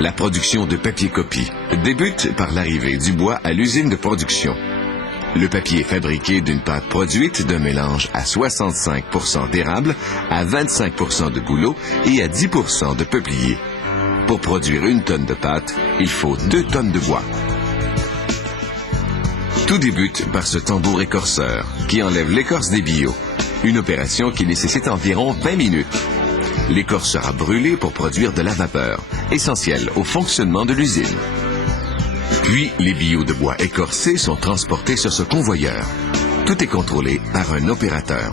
La production de papier copie débute par l'arrivée du bois à l'usine de production. Le papier est fabriqué d'une pâte produite d'un mélange à 65% d'érable, à 25% de bouleau et à 10% de peuplier. Pour produire 1 tonne de pâte, il faut 2 tonnes de bois. Tout débute par ce tambour écorceur qui enlève l'écorce des billots, une opération qui nécessite environ 20 minutes. L'écorce sera brûlée pour produire de la vapeur, essentielle au fonctionnement de l'usine. Puis, les billots de bois écorcés sont transportés sur ce convoyeur. Tout est contrôlé par un opérateur.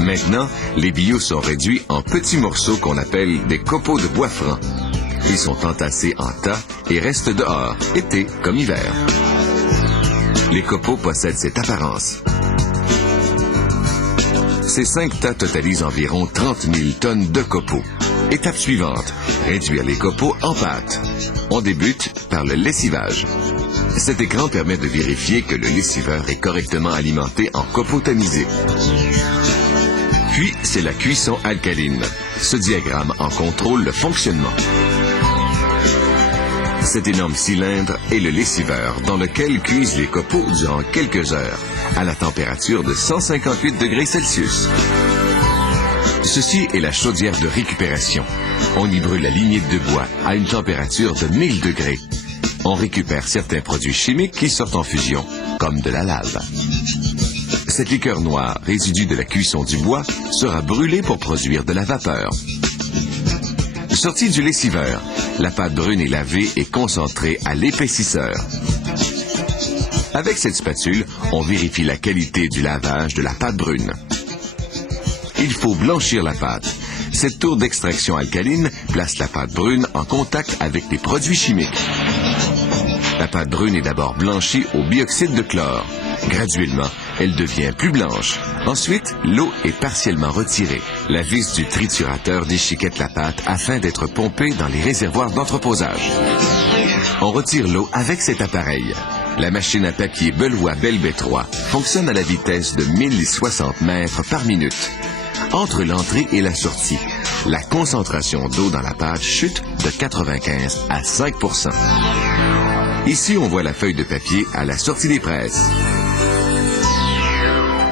Maintenant, les billots sont réduits en petits morceaux qu'on appelle des copeaux de bois franc. Ils sont entassés en tas et restent dehors, été comme hiver. Les copeaux possèdent cette apparence. Ces 5 tas totalisent environ 30 000 tonnes de copeaux. Étape suivante, réduire les copeaux en pâte. On débute par le lessivage. Cet écran permet de vérifier que le lessiveur est correctement alimenté en copeaux tamisés. Puis, c'est la cuisson alcaline. Ce diagramme en contrôle le fonctionnement. Cet énorme cylindre est le lessiveur dans lequel cuisent les copeaux durant quelques heures, à la température de 158 degrés Celsius. Ceci est la chaudière de récupération. On y brûle la lignite de bois à une température de 1000 degrés. On récupère certains produits chimiques qui sortent en fusion, comme de la lave. Cette liqueur noire, résidu de la cuisson du bois, sera brûlée pour produire de la vapeur. Sortie du lessiveur, la pâte brune est lavée et concentrée à l'épaississeur. Avec cette spatule, on vérifie la qualité du lavage de la pâte brune. Il faut blanchir la pâte. Cette tour d'extraction alcaline place la pâte brune en contact avec les produits chimiques. La pâte brune est d'abord blanchie au bioxyde de chlore. Graduellement, elle devient plus blanche. Ensuite, l'eau est partiellement retirée. La vis du triturateur déchiquette la pâte afin d'être pompée dans les réservoirs d'entreposage. On retire l'eau avec cet appareil. La machine à papier Beloit Bell B3 fonctionne à la vitesse de 1060 mètres par minute. Entre l'entrée et la sortie, la concentration d'eau dans la pâte chute de 95 à 5%. Ici, on voit la feuille de papier à la sortie des presses.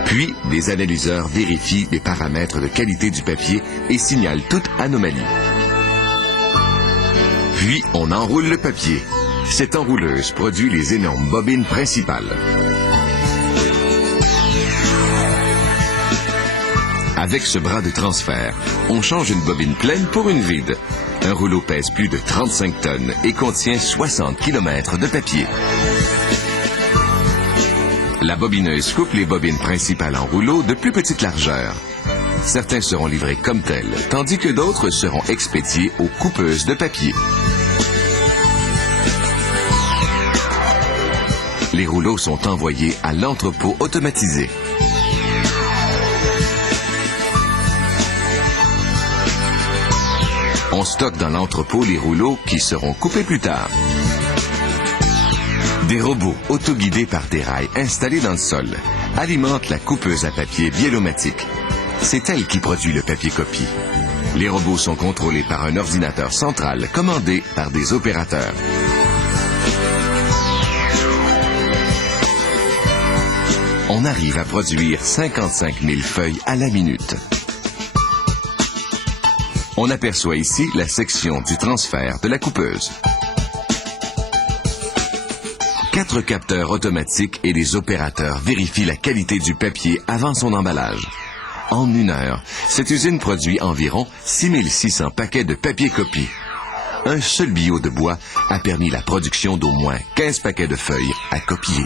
Puis, des analyseurs vérifient les paramètres de qualité du papier et signalent toute anomalie. Puis, on enroule le papier. Cette enrouleuse produit les énormes bobines principales. Avec ce bras de transfert, on change une bobine pleine pour une vide. Un rouleau pèse plus de 35 tonnes et contient 60 km de papier. La bobineuse coupe les bobines principales en rouleaux de plus petite largeur. Certains seront livrés comme tels, tandis que d'autres seront expédiés aux coupeuses de papier. Les rouleaux sont envoyés à l'entrepôt automatisé. On stocke dans l'entrepôt les rouleaux qui seront coupés plus tard. Des robots autoguidés par des rails installés dans le sol alimentent la coupeuse à papier Bielomatic. C'est elle qui produit le papier copie. Les robots sont contrôlés par un ordinateur central commandé par des opérateurs. On arrive à produire 55 000 feuilles à la minute. On aperçoit ici la section du transfert de la coupeuse. 4 capteurs automatiques et des opérateurs vérifient la qualité du papier avant son emballage. En 1 heure, cette usine produit environ 6600 paquets de papier copie. Un seul billot de bois a permis la production d'au moins 15 paquets de feuilles à copier.